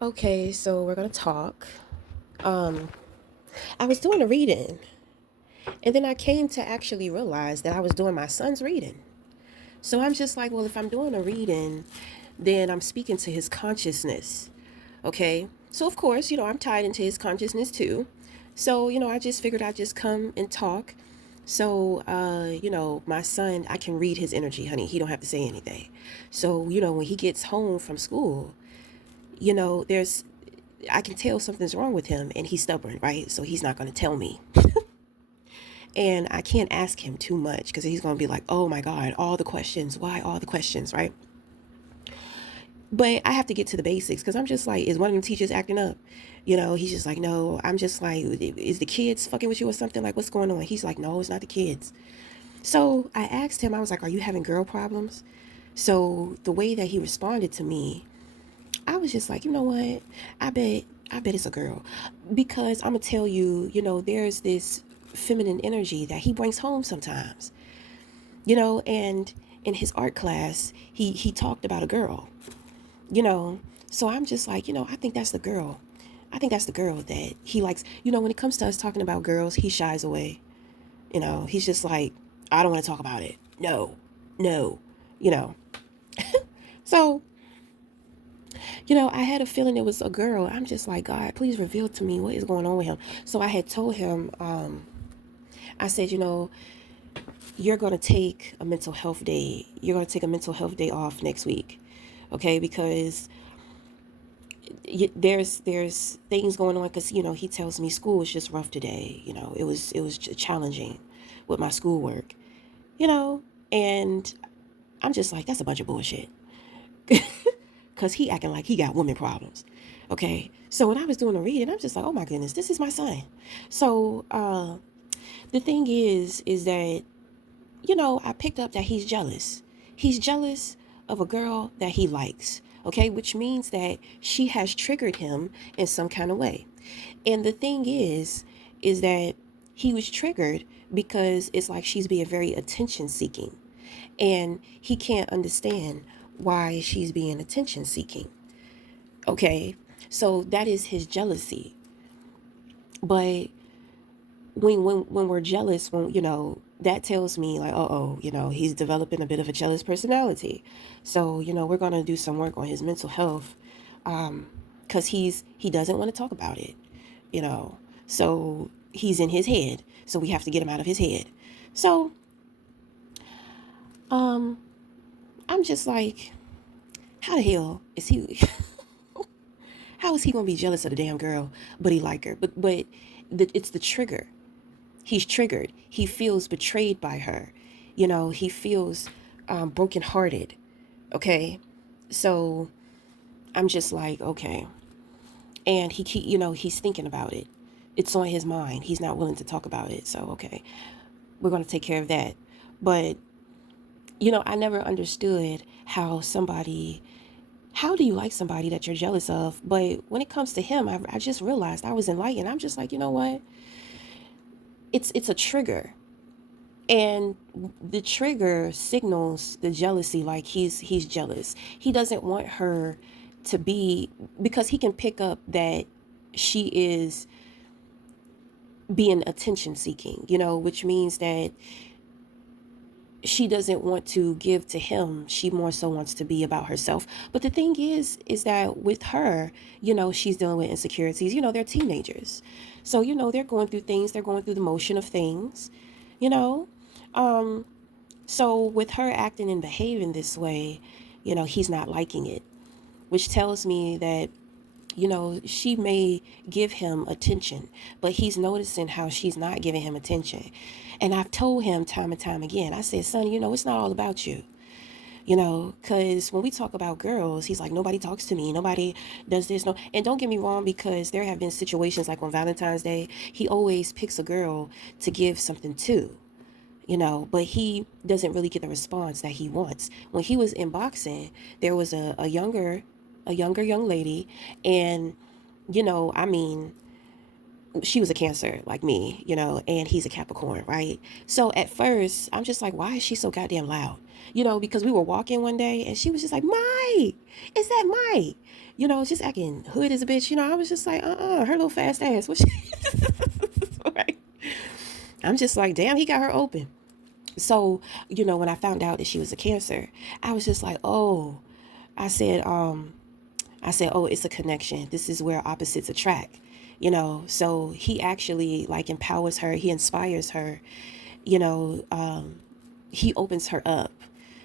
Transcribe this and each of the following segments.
Okay, so we're gonna talk. Um, I was doing a reading, and then I came to actually realize that I was doing my son's reading. So I'm just like, well, if I'm doing a reading, then I'm speaking to his consciousness. Okay, so of course, I'm tied into his consciousness too. So I just figured I'd just come and talk. So my son, I can read his energy, honey. He don't have to say anything. So when he gets home from school, there's I can tell something's wrong with him and he's stubborn, right? So he's not going to tell me. And I can't ask him too much because he's going to be like, oh my God, all the questions. Why all the questions, right? But I have to get to the basics because I'm just like, is one of them teachers acting up? He's just like, no. I'm just like, is the kids fucking with you or something? Like, what's going on? He's like, no, it's not the kids. So I asked him, I was like, are you having girl problems? So the way that he responded to me, I was just like, you know what? I bet I bet it's a girl. Because I'm gonna tell you, there's this feminine energy that he brings home sometimes. And in his art class, he talked about a girl, you know. So I'm just like, I think that's the girl. I think that's the girl that he likes. When it comes to us talking about girls, he shies away. He's just like, I don't want to talk about it. No. No. You know. So I had a feeling it was a girl. I'm just like, God, please reveal to me what is going on with him. So I had told him, I said, you're going to take a mental health day. You're going to take a mental health day off next week. Okay. Because there's things going on because, he tells me school was just rough today. It was challenging with my schoolwork, you know, and I'm just like, that's a bunch of bullshit. Because he acting like he got woman problems. Okay. So when I was doing the reading, I'm just like, oh my goodness, this is my son. So the thing is that, I picked up that he's jealous. He's jealous of a girl that he likes. Okay. Which means that she has triggered him in some kind of way. And the thing is that he was triggered because it's like she's being very attention seeking. And he can't understand why she's being attention seeking. Okay. So that is his jealousy. But when we're jealous, when that tells me like, oh, he's developing a bit of a jealous personality. So, we're gonna do some work on his mental health. Because he doesn't want to talk about it, you know. So he's in his head. So we have to get him out of his head. So, um, I'm just like, how the hell is he how is he gonna be jealous of the damn girl, but he like her? But it's the trigger. He's triggered. He feels betrayed by her. He feels brokenhearted. Okay, so I'm just like, okay, and he's thinking about it. It's on his mind. He's not willing to talk about it. So okay, we're gonna take care of that. But I never understood how do you like somebody that you're jealous of? But when it comes to him, I just realized I was enlightened. I'm just like, you know what? It's a trigger. And the trigger signals the jealousy, like he's jealous. He doesn't want her to be, because he can pick up that she is being attention seeking, which means that she doesn't want to give to him. She more so wants to be about herself. But the thing is that with her, she's dealing with insecurities. They're teenagers. So, they're going through things, they're going through the motion of things, you know. Um, So with her acting and behaving this way, he's not liking it, which tells me that, she may give him attention, but he's noticing how she's not giving him attention. And I've told him time and time again, I said, son, it's not all about you. Because when we talk about girls, he's like, nobody talks to me. Nobody does this. No. And don't get me wrong, because there have been situations like on Valentine's Day, he always picks a girl to give something to, but he doesn't really get the response that he wants. When he was in boxing, there was a younger young lady, and I mean, she was a Cancer like me, and he's a Capricorn, right? So at first, I'm just like, why is she so goddamn loud? Because we were walking one day, and she was just like, Mike, is that Mike? just acting hood as a bitch. I was just like, her little fast ass. What she, right? I'm just like, damn, he got her open. So, when I found out that she was a Cancer, I was just like, oh, I said, oh, it's a connection. This is where opposites attract. So he actually like empowers her. He inspires her. You know, he opens her up.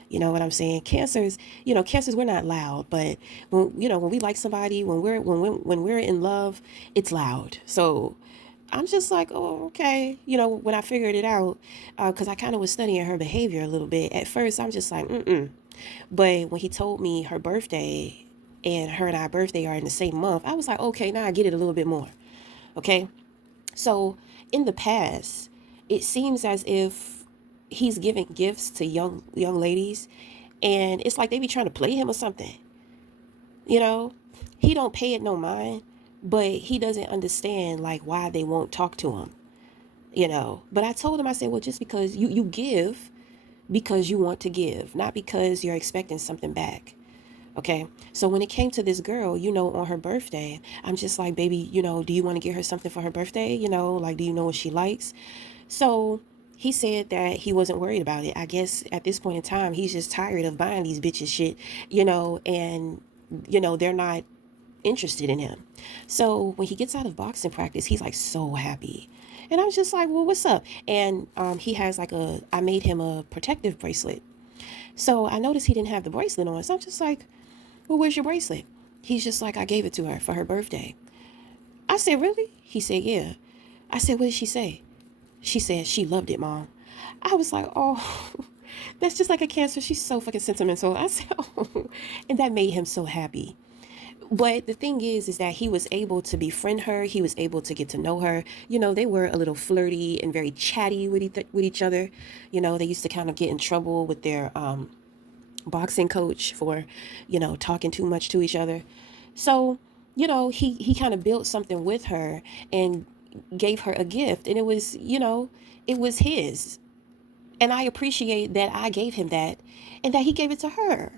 You know what I'm saying? Cancers, we're not loud, but when we like somebody, when we're in love, it's loud. So I'm just like, oh, okay. When I figured it out, because I kind of was studying her behavior a little bit. At first, I'm just like, mm-mm. But when he told me her birthday and her and I birthday are in the same month, I was like, okay, now I get it a little bit more. Okay. So in the past, it seems as if he's giving gifts to young ladies, and it's like they be trying to play him or something. You know, he don't pay it no mind, but he doesn't understand like why they won't talk to him. But I told him, I said, well, just because you give because you want to give, not because you're expecting something back. Okay. So when it came to this girl, on her birthday, I'm just like, baby, do you want to get her something for her birthday? Like, do you know what she likes? So he said that he wasn't worried about it. I guess at this point in time, he's just tired of buying these bitches shit, and, they're not interested in him. So when he gets out of boxing practice, he's like so happy. And I was just like, well, what's up? And he has like I made him a protective bracelet. So I noticed he didn't have the bracelet on. So I'm just like, well, where's your bracelet? He's just like, I gave it to her for her birthday. I said, really? He said, yeah. I said, what did she say? She said she loved it, Mom. I was like, oh, that's just like a Cancer. She's so fucking sentimental. I said, oh, and that made him so happy. But the thing is that he was able to befriend her. He was able to get to know her. They were a little flirty and very chatty with each other. They used to kind of get in trouble with their boxing coach for, talking too much to each other. So, he kind of built something with her and gave her a gift, and it was his. And I appreciate that I gave him that and that he gave it to her.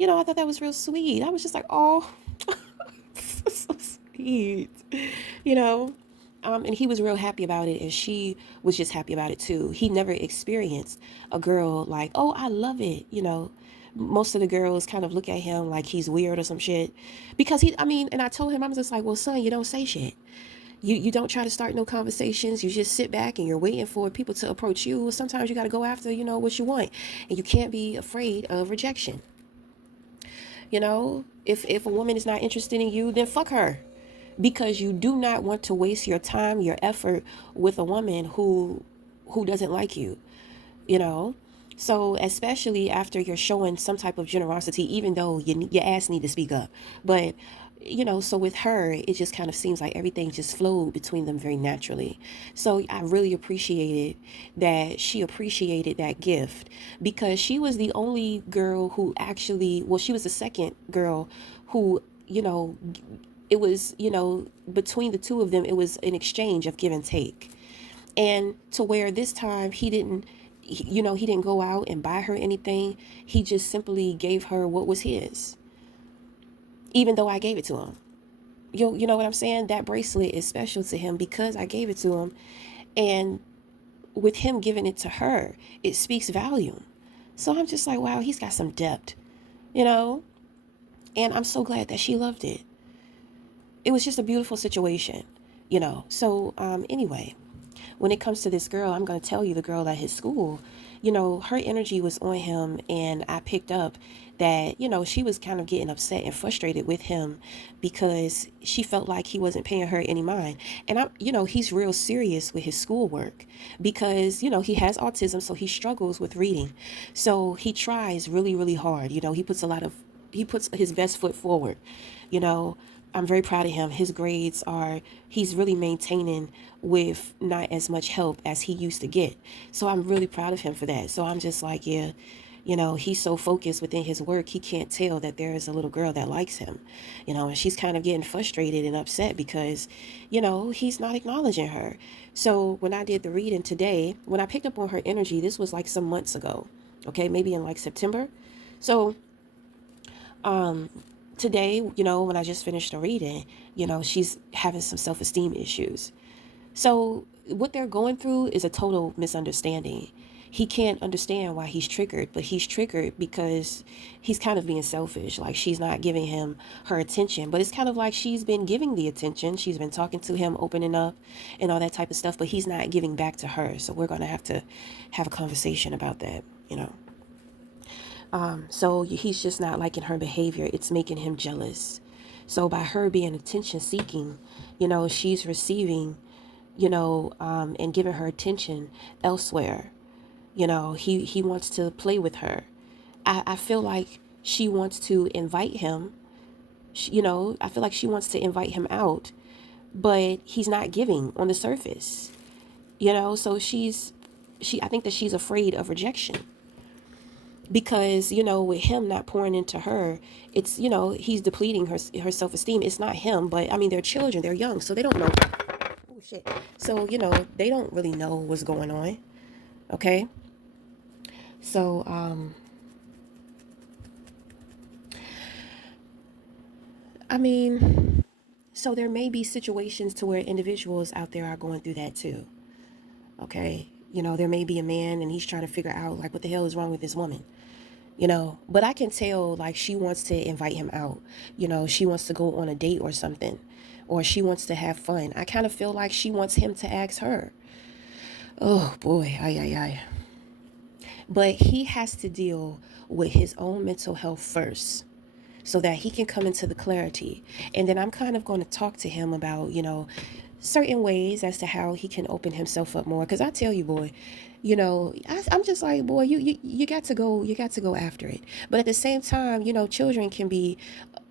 I thought that was real sweet. I was just like, oh, so sweet, you know. And he was real happy about it, and she was just happy about it too. He never experienced a girl like, oh, I love it. Most of the girls kind of look at him like he's weird or some shit, because and I told him, I'm just like, well, son, you don't say shit. You don't try to start no conversations. You just sit back and you're waiting for people to approach you. Sometimes you got to go after, what you want, and you can't be afraid of rejection. If a woman is not interested in you, then fuck her, because you do not want to waste your time, your effort with a woman who doesn't like you. you know so especially after you're showing some type of generosity, even though your ass need to speak up. But so with her, it just kind of seems like everything just flowed between them very naturally. So I really appreciated that she appreciated that gift, because she was the only girl who actually, well, she was the second girl who, it was, between the two of them, it was an exchange of give and take. And to where this time he didn't go out and buy her anything. He just simply gave her what was his, even though I gave it to him. You know what I'm saying? That bracelet is special to him because I gave it to him. And with him giving it to her, it speaks volume. So I'm just like, wow, he's got some depth, you know? And I'm so glad that she loved it. It was just a beautiful situation. So anyway, when it comes to this girl, I'm going to tell you, the girl at his school, her energy was on him. And I picked up that, she was kind of getting upset and frustrated with him because she felt like he wasn't paying her any mind. And he's real serious with his schoolwork because, he has autism. So he struggles with reading. So he tries really, really hard. He puts his best foot forward, you know. I'm very proud of him. He's really maintaining with not as much help as he used to get. So I'm really proud of him for that. So I'm just like, yeah, he's so focused within his work, he can't tell that there is a little girl that likes him, and she's kind of getting frustrated and upset because, he's not acknowledging her. So when I did the reading today, when I picked up on her energy, this was like some months ago, okay, maybe in like September. So, Today, when I just finished the reading, she's having some self-esteem issues. So what they're going through is a total misunderstanding. He can't understand why he's triggered, but he's triggered because he's kind of being selfish. Like, she's not giving him her attention, but it's kind of like she's been giving the attention. She's been talking to him, opening up and all that type of stuff, but he's not giving back to her. So we're going to have a conversation about that. So he's just not liking her behavior. It's making him jealous. So by her being attention seeking, she's receiving, and giving her attention elsewhere. He wants to play with her. I feel like she wants to invite him. I feel like she wants to invite him out, but he's not giving on the surface. So I think that she's afraid of rejection because, with him not pouring into her, it's, he's depleting her self-esteem. It's not him, but I mean, they're children, they're young, so they don't know. Oh shit. So, they don't really know what's going on. Okay. So, I mean, so there may be situations to where individuals out there are going through that too. Okay. There may be a man and he's trying to figure out like what the hell is wrong with this woman. But I can tell like she wants to invite him out. She wants to go on a date or something, or she wants to have fun. I kind of feel like she wants him to ask her. Oh boy, ay ay ay. But he has to deal with his own mental health first so that he can come into the clarity. And then I'm kind of going to talk to him about, certain ways as to how he can open himself up more. Because I tell you, boy, I'm just like, boy, you got to go after it. But at the same time, children can be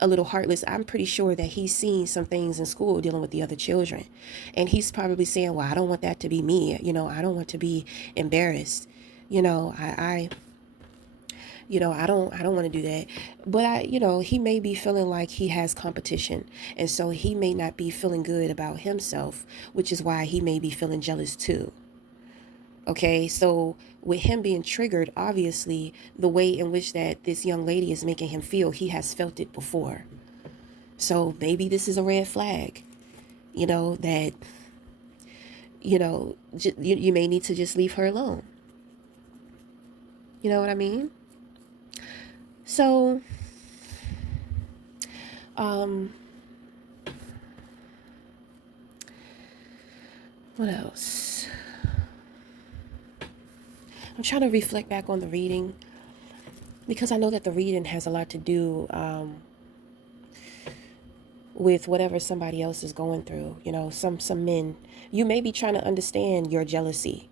a little heartless. I'm pretty sure that he's seen some things in school dealing with the other children. And he's probably saying, well, I don't want that to be me. I don't want to be embarrassed. I don't want to do that. But he may be feeling like he has competition. And so he may not be feeling good about himself, which is why he may be feeling jealous too. Okay, so with him being triggered, obviously, the way in which that this young lady is making him feel, he has felt it before. So maybe this is a red flag, that, you may need to just leave her alone. You know what I mean? So, what else? I'm trying to reflect back on the reading because I know that the reading has a lot to do with whatever somebody else is going through. Some men, you may be trying to understand your jealousy.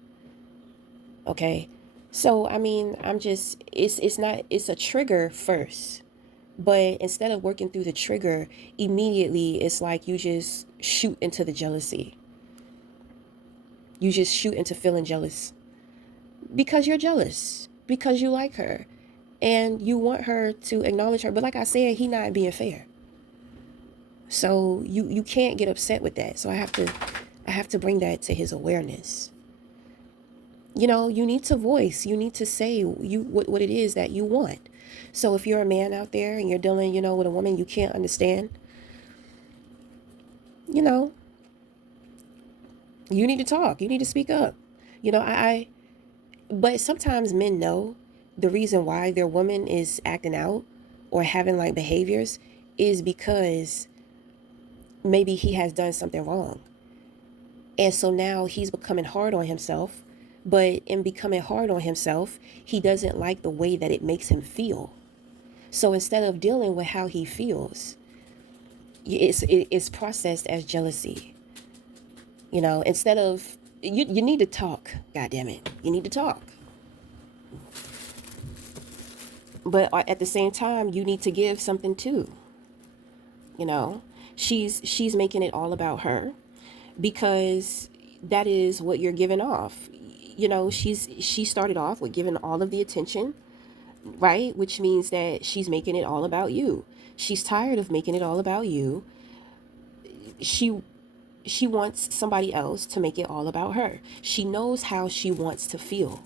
Okay. So, I mean, it's a trigger first, but instead of working through the trigger immediately, it's like you just shoot into the jealousy. You just shoot into feeling jealous because you're jealous, because you like her and you want her to acknowledge her. But like I said, he not being fair. So you can't get upset with that. So I have to bring that to his awareness. You need to voice, you need to say what it is that you want. So if you're a man out there and you're dealing, with a woman you can't understand, you need to talk. You need to speak up. But sometimes men know the reason why their woman is acting out or having like behaviors is because maybe he has done something wrong. And so now he's becoming hard on himself. But in becoming hard on himself, he doesn't like the way that it makes him feel. So instead of dealing with how he feels, it's processed as jealousy. Instead of, you need to talk. God damn it. You need to talk. But at the same time, you need to give something too. She's making it all about her because that is what you're giving off. She started off with giving all of the attention, right? Which means that she's making it all about you. She's tired of making it all about you. She wants somebody else to make it all about her. She knows how she wants to feel.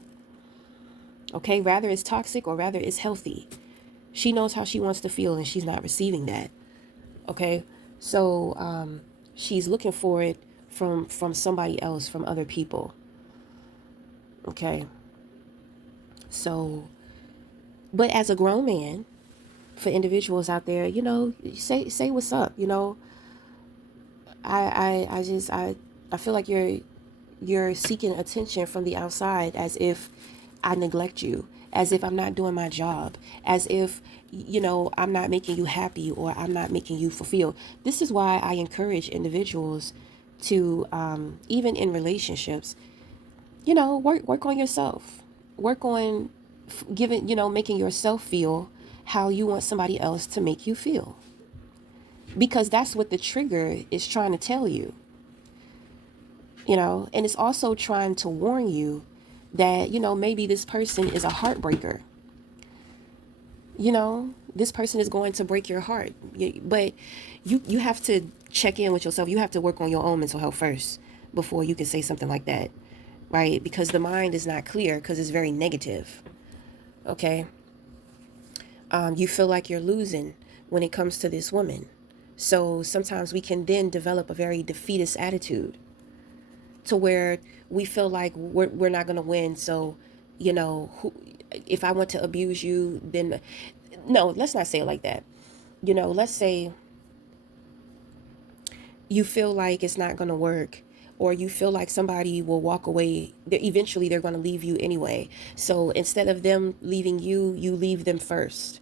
Okay, rather it's toxic or rather it's healthy. She knows how she wants to feel and she's not receiving that. Okay? So she's looking for it from somebody else, from other people. Okay? So, but as a grown man, for individuals out there, say what's up. I feel like you're seeking attention from the outside, as if I neglect you, as if I'm not doing my job, as if I'm not making you happy or I'm not making you fulfilled. This is why I encourage individuals to even in relationships, work on yourself, work on giving, making yourself feel how you want somebody else to make you feel, because that's what the trigger is trying to tell you. And it's also trying to warn you that, maybe this person is a heartbreaker. This person is going to break your heart. But you have to check in with yourself. You have to work on your own mental health first before you can say something like that, right? Because the mind is not clear because it's very negative. Okay? You feel like you're losing when it comes to this woman. So sometimes we can then develop a very defeatist attitude to where we feel like we're not going to win. So, if I want to abuse you, then no, let's not say it like that. Let's say you feel like it's not going to work, or you feel like somebody will walk away. Eventually, they're going to leave you anyway. So instead of them leaving you, you leave them first.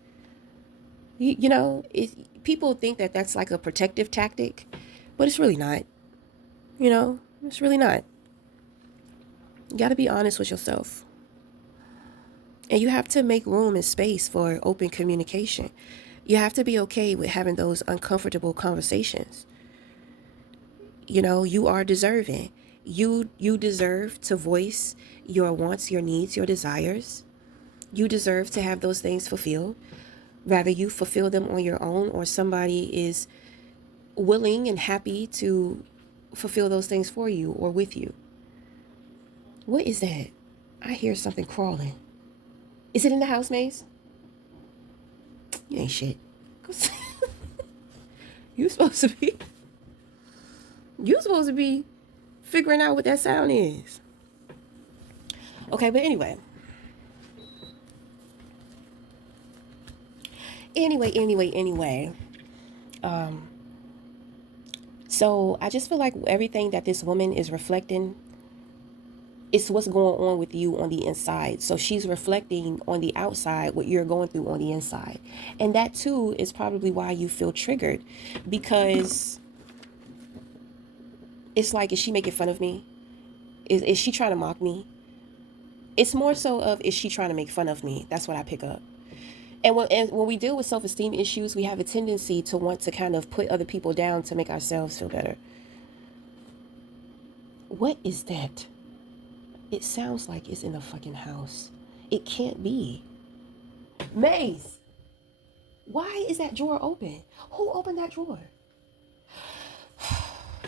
People think that that's like a protective tactic, but it's really not. It's really not. You got to be honest with yourself. And you have to make room and space for open communication. You have to be okay with having those uncomfortable conversations. You are deserving. You deserve to voice your wants, your needs, your desires. You deserve to have those things fulfilled. Whether you fulfill them on your own or somebody is willing and happy to fulfill those things for you or with you. What is that? I hear something crawling. Is it in the house, Maze? You ain't shit. You supposed to be figuring out what that sound is. Okay, but anyway. So I just feel like everything that this woman is reflecting, it's what's going on with you on the inside. So she's reflecting on the outside what you're going through on the inside. And that too is probably why you feel triggered, because it's like, is she making fun of me? Is she trying to mock me? It's more so of, is she trying to make fun of me? That's what I pick up. And when we deal with self-esteem issues, we have a tendency to want to kind of put other people down to make ourselves feel better. What is that? It sounds like it's in the fucking house. It can't be. Maze, why is that drawer open? Who opened that drawer?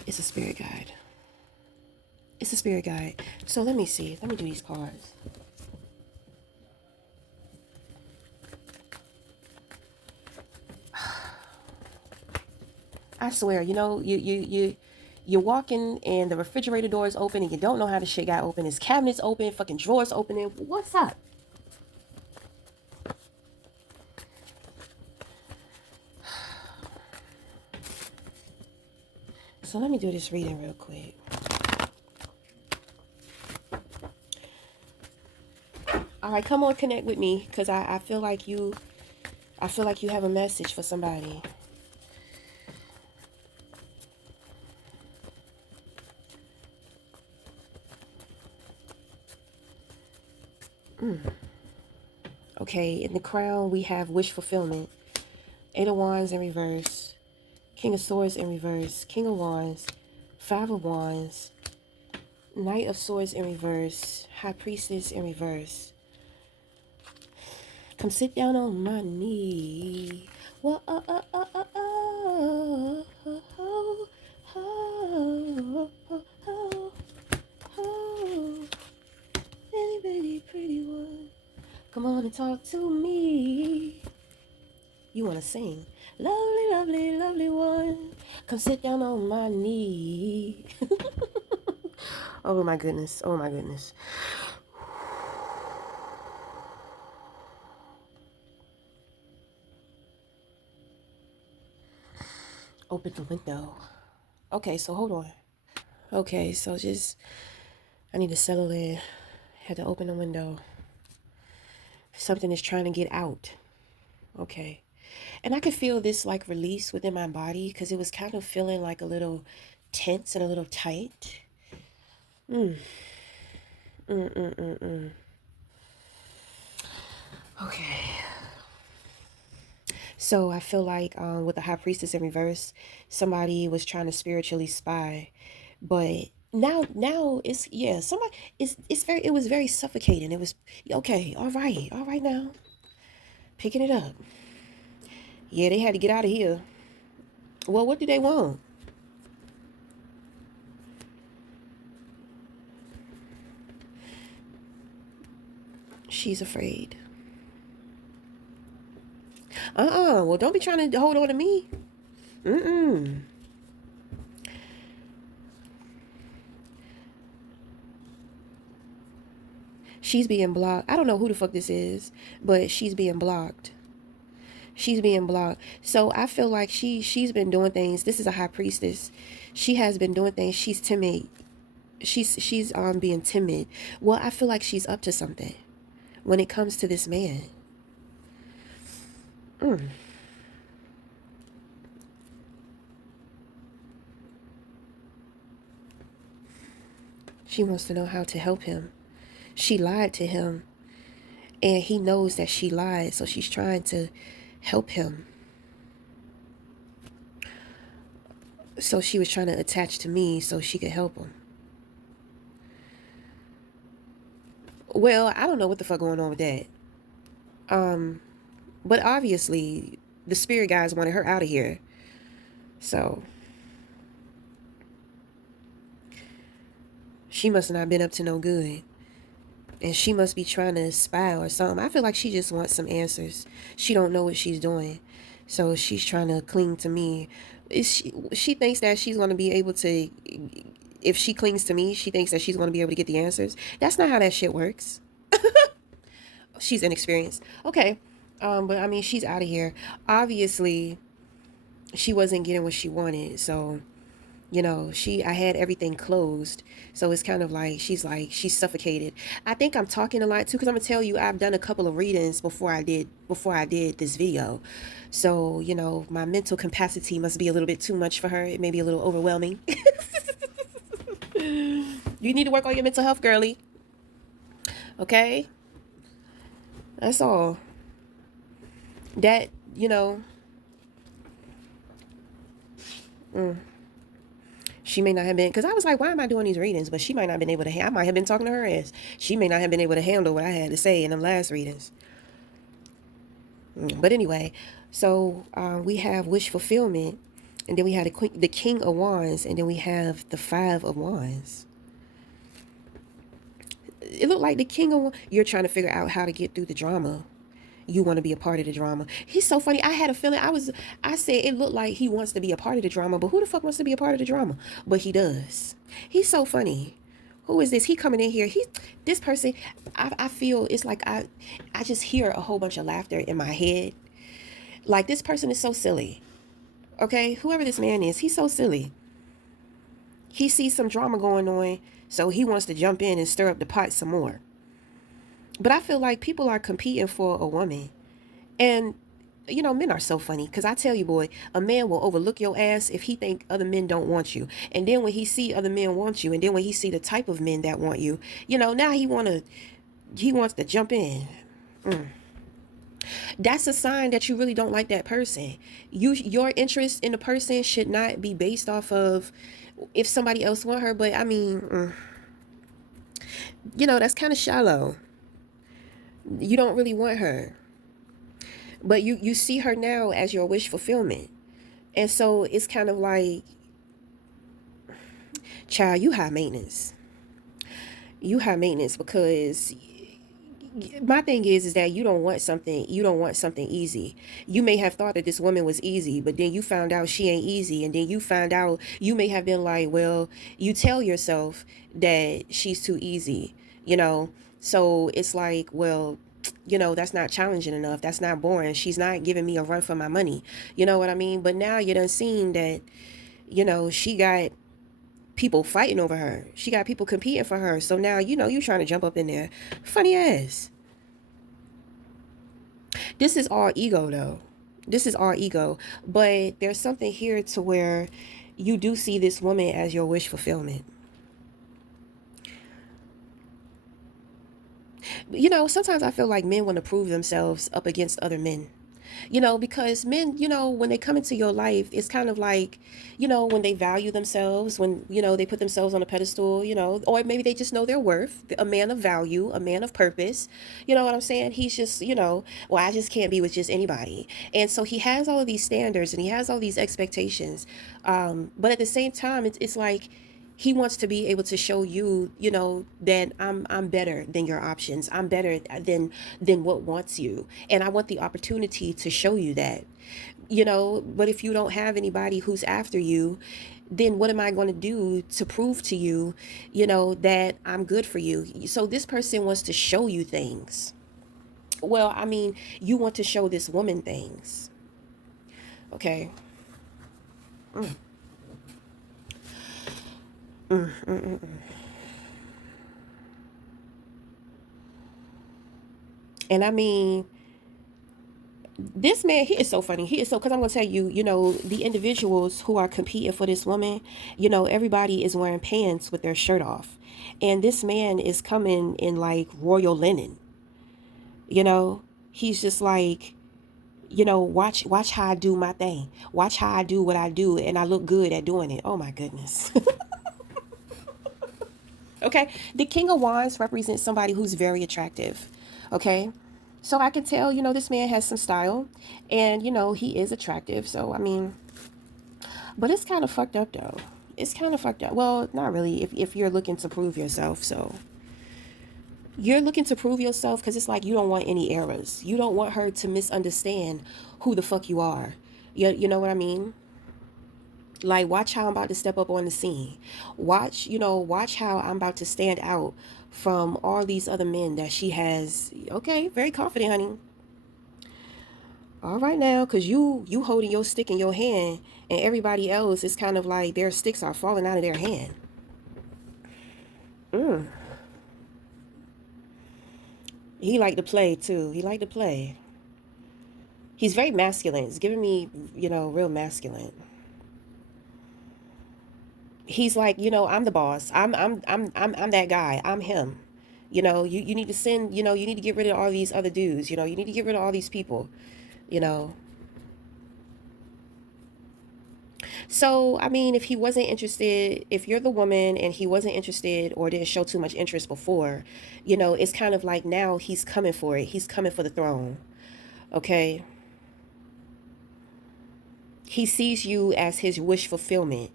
It's a spirit guide. It's a spirit guide. So let me see. Let me do these cards. I swear, you're walking and the refrigerator door is open and you don't know how the shit got open. His cabinets open, fucking drawers opening. What's up? So let me do this reading real quick. All right, come on, connect with me, because I feel like you have a message for somebody. Okay, in the crown we have wish fulfillment. 8 of Wands in reverse. King of Swords in reverse. King of Wands. 5 of Wands. Knight of Swords in reverse. High Priestess in reverse. Come sit down on my knee. Whoa, Pretty one. Come on and talk to me. You want to sing? Lovely, lovely, lovely one, come sit down on my knee. Oh my goodness. Oh my goodness. Open the window. Okay, so hold on. Okay, so just, I need to settle in. Had to open the window. Something is trying to get out. Okay. And I could feel this like release within my body because it was kind of feeling like a little tense and a little tight. Mm, mm, mm, mm, mm. Okay. So I feel like with the high priestess in reverse, somebody was trying to spiritually spy, but now it's yeah somebody it's very it was very suffocating. It was okay. All right now, picking it up. Yeah, they had to get out of here. Well, what do they want? She's afraid. Well, don't be trying to hold on to me. Mm-mm. She's being blocked. I don't know who the fuck this is, but she's being blocked. She's being blocked. So I feel like she's been doing things. This is a high priestess. She has been doing things. She's timid. She's being timid. Well, I feel like she's up to something when it comes to this man. Mm. She wants to know how to help him. She lied to him, and he knows that she lied, so she's trying to help him. So she was trying to attach to me so she could help him. Well, I don't know what the fuck going on with that. But obviously the spirit guys wanted her out of here. So she must not been up to no good. And she must be trying to spy or something. I feel like she just wants some answers. She don't know what she's doing. So she's trying to cling to me. She thinks that she's going to be able to, if she clings to me, she thinks that she's going to be able to get the answers. That's not how that shit works. She's inexperienced. Okay. But I mean, she's out of here. Obviously, she wasn't getting what she wanted. So, I had everything closed. So it's kind of she's suffocated. I think I'm talking a lot too, because I'm gonna tell you, I've done a couple of readings before I did this video. So, my mental capacity must be a little bit too much for her. It may be a little overwhelming. You need to work on your mental health, girly. Okay? That's all. That, mm, she may not have been, because I was like, why am I doing these readings? But she might not have been able to, I might have been talking to her ass. She may not have been able to handle what I had to say in them last readings. But anyway, so we have wish fulfillment, and then we have the King of Wands, and then we have the Five of Wands. It looked like the King of Wands, you're trying to figure out how to get through the drama. You want to be a part of the drama. He's so funny. I had a feeling, I said it looked like he wants to be a part of the drama, but who the fuck wants to be a part of the drama? But he does. He's so funny. Who is this? He coming in here. This person, I feel it's like I just hear a whole bunch of laughter in my head. Like, this person is so silly. Okay? Whoever this man is, he's so silly. He sees some drama going on, so he wants to jump in and stir up the pot some more. But I feel like people are competing for a woman. And, men are so funny. Because I tell you, boy, a man will overlook your ass if he think other men don't want you. And then when he see other men want you, and then when he see the type of men that want you, now he wants to jump in. That's a sign that you really don't like that person. Your interest in the person should not be based off of if somebody else want her. But I mean, that's kind of shallow. You don't really want her, but you see her now as your wish fulfillment. And so it's kind of like, child, you high maintenance. You high maintenance because My thing is that you don't want something easy. You may have thought that this woman was easy, but then you found out she ain't easy, and then you found out you may have been like, well, you tell yourself that she's too easy, you know. So it's like, well, that's not challenging enough, that's not boring, she's not giving me a run for my money, you know what I mean? But now you done seen that, she got people fighting over her. She got people competing for her. So now, you trying to jump up in there. Funny ass. This is all ego, though. This is all ego. But there's something here to where you do see this woman as your wish fulfillment. Sometimes I feel like men want to prove themselves up against other men. Because men, when they come into your life, it's kind of like, when they value themselves, when, they put themselves on a pedestal, or maybe they just know their worth, a man of value, a man of purpose. You know what I'm saying? He's just, well, I just can't be with just anybody. And so he has all of these standards and he has all these expectations. But at the same time, it's like, he wants to be able to show you, that I'm better than your options. I'm better than what wants you. And I want the opportunity to show you that. But if you don't have anybody who's after you, then what am I going to do to prove to you, that I'm good for you? So this person wants to show you things. Well, I mean, you want to show this woman things. Okay. Mm, mm, mm, mm, mm. And I mean, this man, he is so funny. He is so, because I'm going to tell you, the individuals who are competing for this woman, everybody is wearing pants with their shirt off. And this man is coming in like royal linen, you know? He's just like, watch how I do my thing. Watch how I do what I do, and I look good at doing it. Oh my goodness. Okay, the King of Wands represents somebody who's very attractive. Okay, so I can tell, this man has some style, and he is attractive. So I mean, but it's kind of fucked up though. It's kind of fucked up. Well, not really. If you're looking to prove yourself, so you're looking to prove yourself because it's like you don't want any errors. You don't want her to misunderstand who the fuck you are. You know what I mean? Like, watch how I'm about to step up on the scene. Watch how I'm about to stand out from all these other men that she has. Okay, very confident, honey. All right now, cause you holding your stick in your hand, and everybody else is kind of like their sticks are falling out of their hand. Mm. He liked to play too. He liked to play. He's very masculine. It's giving me, real masculine. He's like, I'm the boss. I'm that guy. I'm him. You need to send, you need to get rid of all these other dudes. You need to get rid of all these people. You know. So, I mean, if he wasn't interested, if you're the woman and he wasn't interested or didn't show too much interest before, it's kind of like now he's coming for it. He's coming for the throne. Okay. He sees you as his wish fulfillment.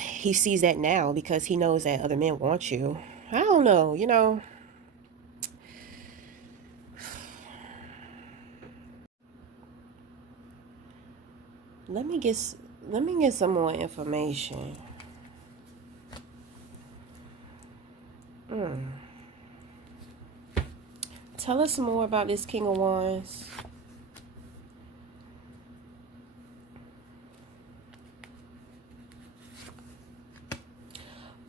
He sees that now because he knows that other men want you. I don't know, Let me get let me get some more information. Mm. Tell us more about this King of Wands.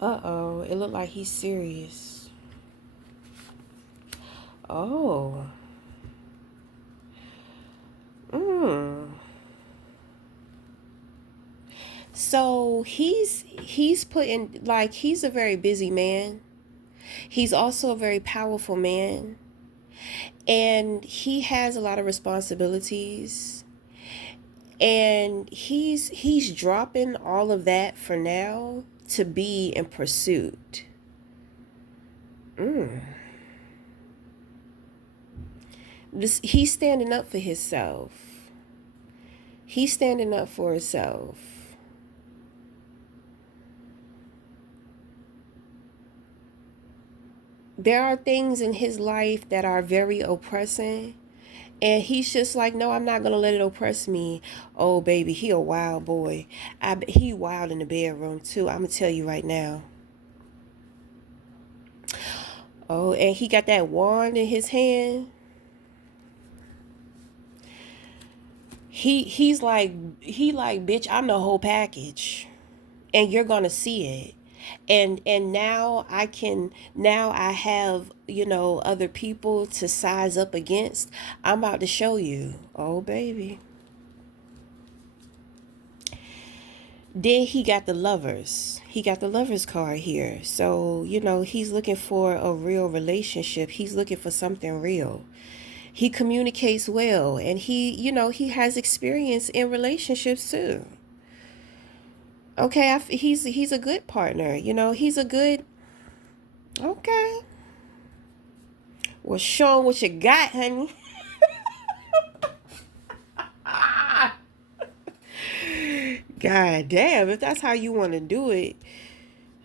Uh-oh, it looked like he's serious. Oh. Mm. So he's putting, like, he's a very busy man. He's also a very powerful man, and he has a lot of responsibilities, and he's dropping all of that for now to be in pursuit. Mm. He's standing up for himself. He's standing up for himself. There are things in his life that are very oppressing. And he's just like, no, I'm not gonna let it oppress me. Oh, baby, he a wild boy. He wild in the bedroom too. I'm gonna tell you right now. Oh, and he got that wand in his hand. He like, bitch, I'm the whole package, and you're gonna see it. And now I have, other people to size up against. I'm about to show you. Oh, baby. Then he got the lovers. He got the lovers card here. So, he's looking for a real relationship. He's looking for something real. He communicates well, and he has experience in relationships too. Okay, he's a good partner. He's a good. Okay. Well, show 'em what you got, honey. God damn, if that's how you want to do it,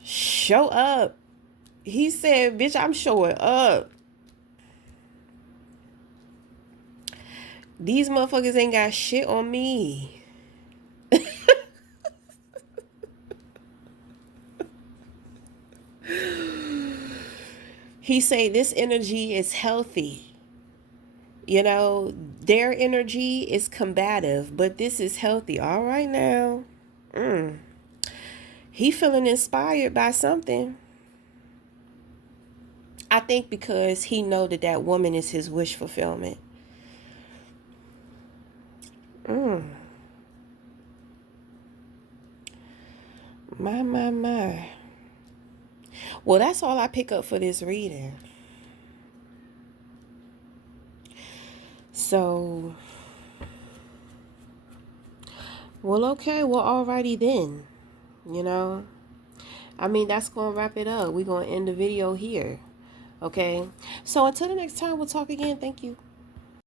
show up. He said, bitch, I'm showing up. These motherfuckers ain't got shit on me. He say this energy is healthy. Their energy is combative, but this is healthy. All right now. Mm. He feeling inspired by something. I think because he know that woman is his wish fulfillment. Mm. My. Well, that's all I pick up for this reading. So, well, okay. Well, alrighty then. You know, that's going to wrap it up. We're going to end the video here. Okay. So, until the next time, we'll talk again. Thank you.